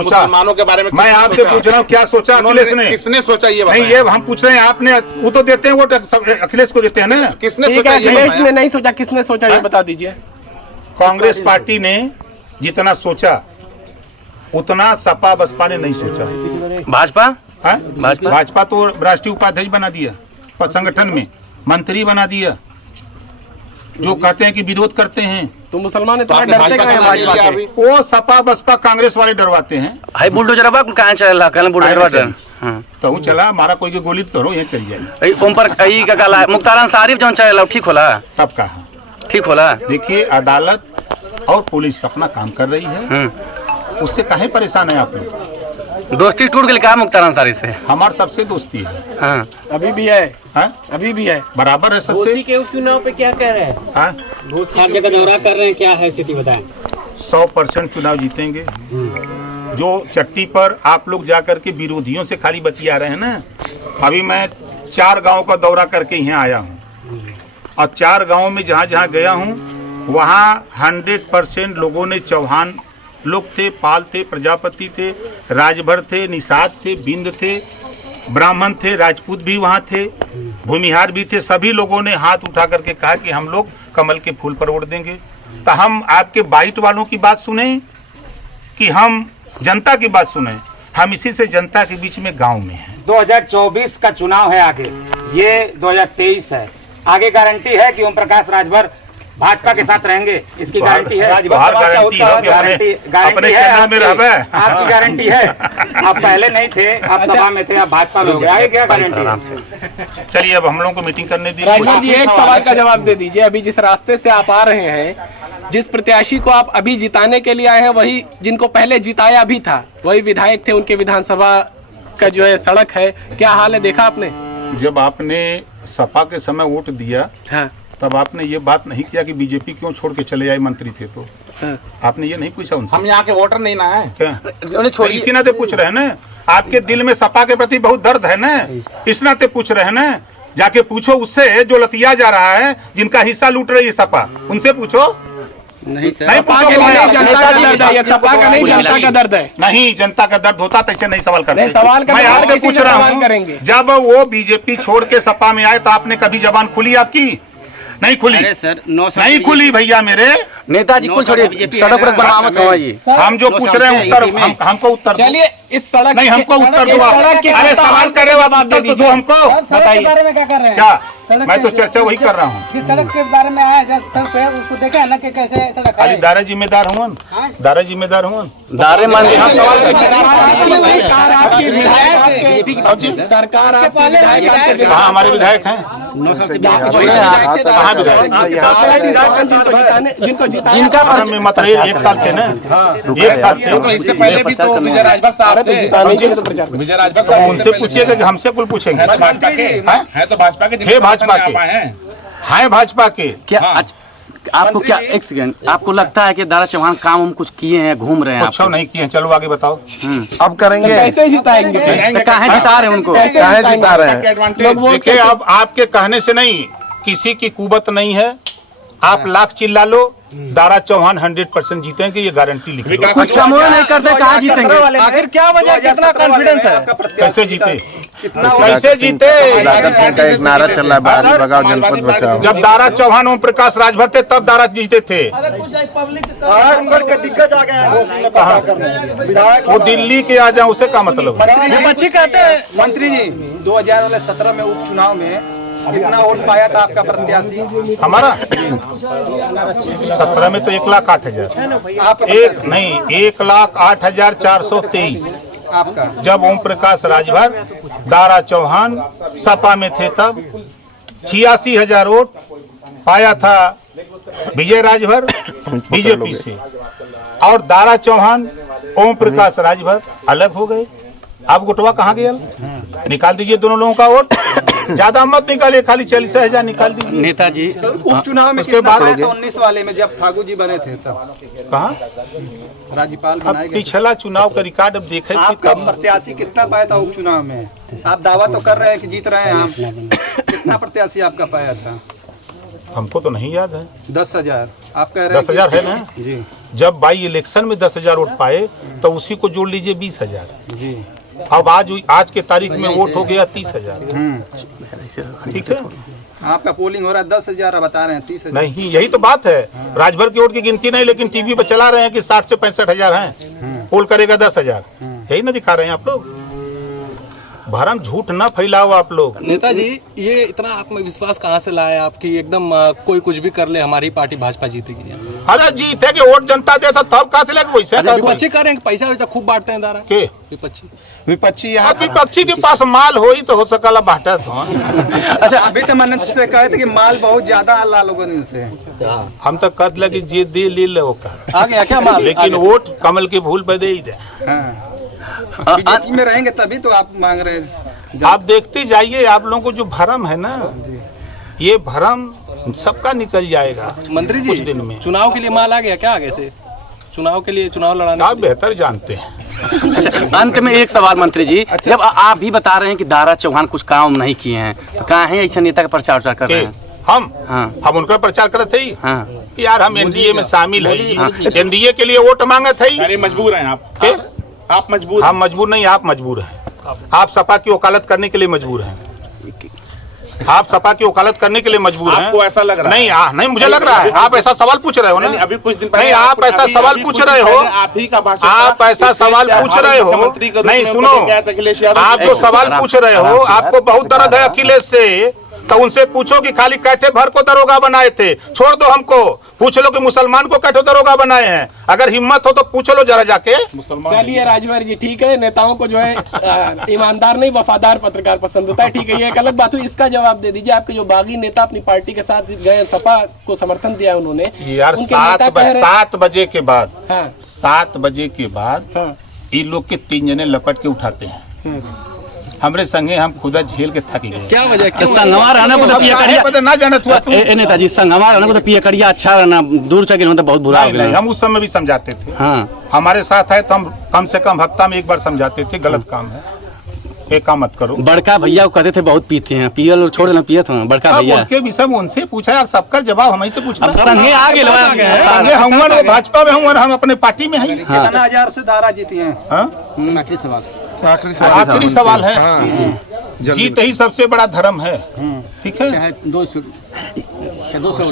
मुसलमानों के बारे में मैं आपसे पूछ रहा हूँ क्या सोचा अखिलेश ने? किसने सोचा ये? नहीं, ये हम पूछ रहे हैं। आपने वो तो देते हैं वोट, अखिलेश को देते हैं ना। किसने सोचा? अखिलेश ने नहीं सोचा, किसने सोचा ये बता दीजिए। कांग्रेस पार्टी ने जितना सोचा उतना सपा बसपा ने नहीं सोचा। भाजपा भाजपा तो राष्ट्रीय उपाध्यक्ष बना दिया, संगठन में मंत्री बना दिया, जो कहते हैं कि विरोध करते हैं। तो मुसलमान इतना डरते क्यों हैं भाजपा से? वो सपा बसपा कांग्रेस वाले डरवाते हैं। हाई बुलडोजर कहाँ चला कल बुलडोजर तो चला हमारा कोई के गोली तो ये चल जाए। ओम पर का काला मुख्तार अंसारी जौन चला ठीक होला, तब कहा ठीक होला। देखिए अदालत और पुलिस अपना काम कर रही है, उससे काहे परेशान है आप लोग? दोस्ती टूट गई कहा मुख्तार अंसारी से? हमार सबसे दोस्ती है। हाँ अभी भी है, अभी भी है, बराबर है सबसे। के उपचुनाव पे क्या कह रहे हैं? हर जगह दौरा कर रहे हैं, क्या है स्थिति बताएं? 100% चुनाव जीतेंगे। जो चट्टी पर आप लोग जाकर के विरोधियों से खाली बतिया रहे हैं ना, अभी मैं 4 गांव का दौरा करके यहाँ आया हूँ और 4 गांव में जहाँ जहाँ गया हूँ वहाँ 100% लोगों ने चौहान लोग थे, पाल थे, प्रजापति थे, राजभर थे, निषाद थे, बिंद थे, ब्राह्मण थे, राजपूत भी वहाँ थे, भूमिहार भी थे। सभी लोगों ने हाथ उठा करके कहा कि हम लोग कमल के फूल पर वोट देंगे। तो हम आपके बाइट वालों की बात सुने कि हम जनता की बात सुने? हम इसी से जनता के बीच में गांव में हैं। 2024 का चुनाव है आगे, ये 2023 है। आगे गारंटी है कि ओम प्रकाश राजभर भाजपा के साथ रहेंगे, इसकी गारंटी है। गारंटी है, आपकी गारंटी है। आप पहले नहीं थे, आप सभा में थे, आप भाजपा में आगे क्या गारंटी? चलिए अब हम लोग को मीटिंग करने दीजिए। राजभर जी एक सवाल का जवाब दे दीजिए। अभी जिस रास्ते से आप आ रहे हैं, जिस प्रत्याशी को आप अभी जिताने के लिए आए हैं, वही जिनको पहले जिताया भी था, वही विधायक थे, उनके विधानसभा का जो है सड़क है, क्या हाल है देखा आपने? जब आपने सपा के समय वोट दिया तब आपने ये बात नहीं किया कि बीजेपी क्यों छोड़ के चले आए, मंत्री थे तो आपने ये नहीं पूछा उनसे? हम यहाँ के वोटर नहीं ना है क्या? इसी नाते पूछ रहे हैं ना, आपके दिल में सपा के प्रति बहुत दर्द है ना, इस नाते पूछ रहे हैं ना। जाके पूछो उससे जो लतिया जा रहा है, जिनका हिस्सा लूट रही है सपा, उनसे पूछो। नहीं सपा का नहीं, जनता का दर्द है, सपा का नहीं, जनता का दर्द है। नहीं, जनता का दर्द होता तो ऐसे नहीं सवाल करते। सवाल मैं आपसे पूछ रहा हूँ, जब वो बीजेपी छोड़ के सपा में आए तो आपने कभी जबान खुली आपकी? नहीं खुली। अरे सर, नहीं खुली भैया मेरे नेताजी कुल छोड़िए, सड़क पर बरामद हुआ ये। हम जो पूछ रहे हैं उत्तर, हमको उत्तर दो। चलिए इस सड़क नहीं, हमको उत्तर दो। अरे सवाल करे हो, उत्तर तो दो हमको। बताइए बारे में क्या कर रहे हैं? क्या? मैं तो चर्चा वही कर रहा हूँ। किस सड़क के बारे में आया, सड़क पे उसको देखा है ना कि कैसे सड़क है? दारा जिम्मेदार हुआ, दारा जिम्मेदार हुआ, दारे मान सरकार हाँ हमारे विधायक हैं। कहाँ जिनको जिनका मतलब 1 साल थे ना, 1 साल थे। इससे पहले भी तो विजय राजभर साहब थे। विजय राजभर साहब उनसे पूछिएगा कि हमसे कुल पूछेंगे। भाजपा के है तो भाजपा के भाजपा के क्या? आपको क्या, एक सेकंड, आपको लगता है कि दारा चौहान काम हम कुछ किए हैं, घूम रहे हैं? कुछ नहीं किए हैं, चलो आगे बताओ। अब करेंगे, कैसे जिताएंगे? कहाँ जिता रहे हैं उनको? कहाँ जिता रहे हैं? देखिए अब आपके कहने से नहीं, किसी की कुवत नहीं है। आप लाख चिल्ला लो, दारा चौहान 100% जीतेंगे, ये गारंटी लिखी। कुछ काम नहीं करते, कहाँ जीतेंगे? आखिर क्या वजह, कितना कॉन्फिडेंस है? कैसे जीते? कैसे जीते? एक नारा चल रहा है, बाहरी भगाओ जनपद बचाओ। जब दारा चौहान ओम प्रकाश राजभर थे तब दारा जीते थे। दिक्कत आ गया, वो दिल्ली के आ जाए, उसे क्या मतलब? विपक्षी कहते हैं मंत्री जी 2017 में उपचुनाव में कितना वोट पाया था आपका प्रत्याशी? हमारा 17 में तो 1,08,000, एक नहीं 1,08,423। आपका जब ओम प्रकाश राजभर दारा चौहान सपा में थे तब 86,000 वोट पाया था विजय राजभर बीजेपी से, और दारा चौहान ओम प्रकाश राजभर अलग हो गए। अब गुटवा कहाँ गया? निकाल दीजिए दोनों लोगों का वोट, ज्यादा मत निकालिए, खाली 40,000 निकाल दीजिए। नेताजी उपचुनाव में उसके बाद 19 वाले में जब ठाकुर जी बने थे तब कहाँ राज्यपाल अब पिछला चुनाव का रिकॉर्ड अब देखे आपका प्रत्याशी कितना पाया था उपचुनाव में? आप दावा तो कर रहे हैं कि जीत रहे हैं आप, कितना प्रत्याशी आपका पाया था? हमको तो नहीं याद है। 10,000। आप कह रहे हैं 10,000 है ना जी। जब बाई इलेक्शन में 10,000 वोट पाए तो उसी को जोड़ लीजिए 20,000 जी। अब आज के तारीख में वोट हो गया 30,000। ठीक है, आपका पोलिंग हो रहा है 10,000, बता रहे हैं 30,000। नहीं, यही तो बात है। राजभर की वोट की गिनती नहीं, लेकिन टीवी पे चला रहे हैं कि 60 से 65,000 हैं, पोल करेगा 10,000। यही ना दिखा रहे हैं आप लोग। भरम झूठ ना फैलाओ आप लोग। नेताजी, ये इतना आत्मविश्वास कहाँ से लाए आपकी एकदम कोई कुछ भी कर ले हमारी पार्टी भाजपा जीतेगी? अरे जीते के वोट जनता देता तब कहाँ से लगे वैसे? विपक्षी कह रहे हैं पैसा वैसा खूब बांटते हैं दारा के विपक्षी यहाँ विपक्षी के पास माल हो ही तो हो सकला बांटा तो। अच्छा, अभी तो मन से कहे थे कि माल बहुत ज्यादा ला लोगों ने से। हम तो कद लगे जे दे ले लो आ गया क्या माल? लेकिन वोट कमल के भूल पे दे ही दे। बीजेपी में रहेंगे तभी तो आप मांग रहे हैं। आप देखते जाइए, आप लोगों को जो भरम है ना, ये भरम सबका निकल जाएगा मंत्री जी। कुछ दिन में चुनाव के लिए माल आ गया क्या आगे से? चुनाव के लिए, चुनाव लड़ाने आप बेहतर जानते हैं। अच्छा, अंत में एक सवाल मंत्री जी, जब आप भी बता रहे हैं कि दारा चौहान कुछ काम नहीं किए हैं, तो कहाँ है ऐसा नेता का प्रचार कर रहे हैं? हम उनका प्रचार करते ही। यार हम एनडीए में शामिल है, एनडीए के लिए वोट मांगे थे। मजबूर हैं आप मजबूर। हम मजबूर नहीं, आप मजबूर हैं। आप सपा की वकालत करने के लिए मजबूर हैं। आप सपा की वकालत करने के लिए मजबूर हैं। आपको ऐसा लग रहा है? नहीं, मुझे लग रहा है। आप ऐसा सवाल पूछ रहे हो ना? अभी कुछ दिन पहले नहीं, आप ऐसा सवाल पूछ रहे हो। आप ऐसा सवाल पूछ रहे हो। नहीं, सुनो, आप जो सवाल पूछ रहे हो, आपको बहुत दर्द है अखिलेश से, तो उनसे पूछो कि खाली कैठे भर को दरोगा बनाए थे। छोड़ दो हमको, पूछ लो कि मुसलमान को कैठे दरोगा बनाए हैं। अगर हिम्मत हो तो पूछ लो जरा जाके। चलिए राजभर जी, ठीक है, नेताओं को जो है ईमानदार नहीं वफादार पत्रकार पसंद होता है, ठीक है, ये एक अलग बात हुई। इसका जवाब दे दीजिए, आपके जो बागी नेता अपनी पार्टी के साथ गए, सपा को समर्थन दिया उन्होंने यार, 7 बजे के बाद 7 बजे के बाद ये लोग के 3 जने लपट के उठाते हैं हमरे संगे। हम खुदा झेल के थक गए। क्या वजह? संगमा रहना को पिया करिया ना जानत हुआ तू। नेताजी, संगमा रहना को तो पिया करिया अच्छा रहना, दूर चल गए तो बहुत बुरा हो गया। हम उस समय भी समझाते थे। हाँ, हमारे साथ है तो हम कम से कम हफ्ता में एक बार समझाते थे, गलत काम है, ये काम मत करो। बड़का भैया को कहते थे बहुत पीते हैं, पियल छोड़ देना, पियत हूँ बड़का भैया उनके भी सब उनसे पूछा यार, सबका जवाब हमें से पूछना। संगे आ गए भाजपा में हूँ, हम अपने पार्टी में हैं। कितना 1000 से दारा जीती हैं? आखिरी सवाल। आखिरी सवाल है। जीत ही सबसे बड़ा धर्म है। ठीक है, चाहे 200